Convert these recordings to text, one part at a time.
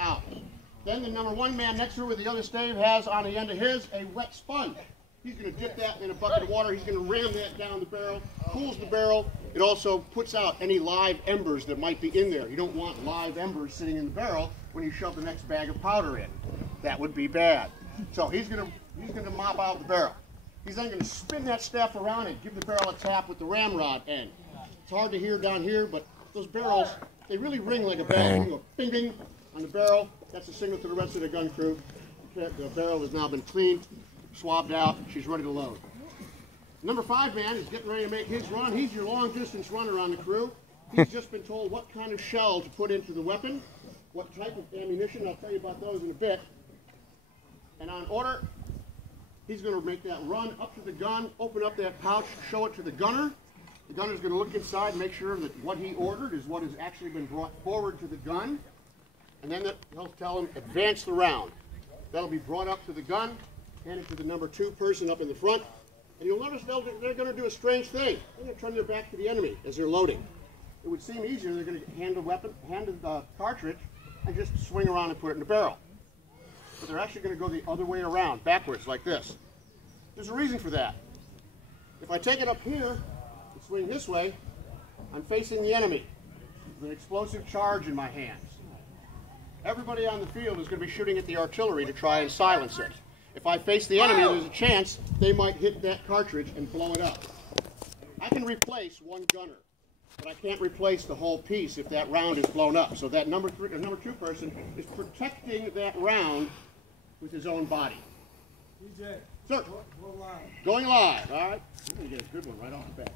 out. Then the number 1 man next to her with the other stave has on the end of his a wet sponge. He's going to dip that in a bucket of water. He's going to ram that down the barrel, cools the barrel. It also puts out any live embers that might be in there. You don't want live embers sitting in the barrel when you shove the next bag of powder in. That would be bad. So he's going to mop out the barrel. He's then going to spin that staff around and give the barrel a tap with the ramrod end. It's hard to hear down here, but those barrels, they really ring like a bell. You go bing, bing on the barrel. That's a signal to the rest of the gun crew. The barrel has now been cleaned, swabbed out. She's ready to load. Number 5 man is getting ready to make his run. He's your long distance runner on the crew. He's just been told what kind of shell to put into the weapon, what type of ammunition. I'll tell you about those in a bit. And on order, he's going to make that run up to the gun, open up that pouch, show it to the gunner. The gunner's going to look inside and make sure that what he ordered is what has actually been brought forward to the gun. And then he'll tell him, advance the round. That'll be brought up to the gun, handed to the number 2 person up in the front. And you'll notice they're going to do a strange thing. They're going to turn their back to the enemy as they're loading. It would seem easier. They're going to hand the cartridge, and just swing around and put it in the barrel. But they're actually going to go the other way around, backwards, like this. There's a reason for that. If I take it up here and swing this way, I'm facing the enemy with an explosive charge in my hands. Everybody on the field is going to be shooting at the artillery to try and silence it. If I face the enemy, there's a chance they might hit that cartridge and blow it up. I can replace one gunner, but I can't replace the whole piece if that round is blown up. So that number 2 person is protecting that round with his own body. DJ, sir, go live. Going live. All right, we're going to get a good one right off the bat.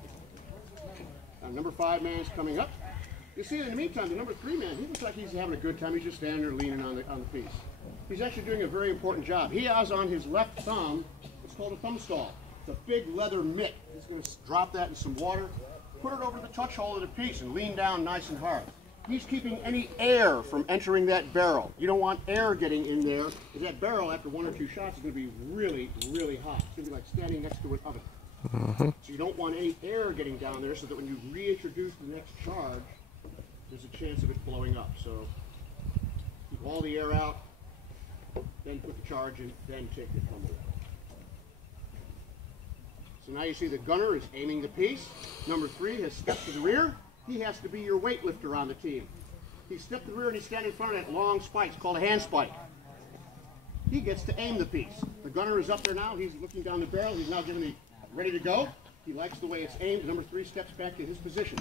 Now, number 5 man is coming up. You see, in the meantime, the number 3 man, he looks like he's having a good time. He's just standing there leaning on the piece. He's actually doing a very important job. He has on his left thumb what's called a thumb stall. It's a big leather mitt. He's going to drop that in some water, put it over the touch hole of the piece, and lean down nice and hard. He's keeping any air from entering that barrel. You don't want air getting in there, because that barrel, after 1 or 2 shots, is going to be really, really hot. It's going to be like standing next to an oven. So you don't want any air getting down there, so that when you reintroduce the next charge, there's a chance of it blowing up. So keep all the air out, then put the charge in, then take it from there. So now you see the gunner is aiming the piece. Number 3 has stepped to the rear. He has to be your weightlifter on the team. He stepped to the rear and he's standing in front of that long spike. It's called a hand spike. He gets to aim the piece. The gunner is up there now. He's looking down the barrel. He's now giving the ready to go. He likes the way it's aimed. Number 3 steps back to his position.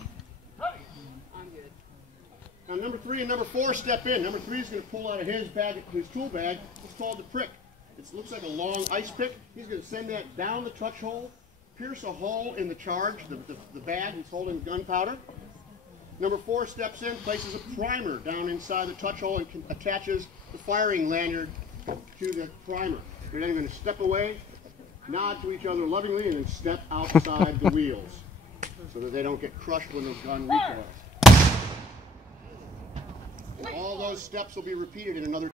I'm good. Now number 3 and number 4 step in. Number 3 is going to pull out of his tool bag. It's called the prick. It looks like a long ice pick. He's going to send that down the touch hole, pierce a hole in the charge, the bag he's holding gunpowder. Number 4 steps in, places a primer down inside the touch hole and attaches the firing lanyard to the primer. You're then going to step away, nod to each other lovingly, and then step outside the wheels so that they don't get crushed when the gun recoils. And all those steps will be repeated in another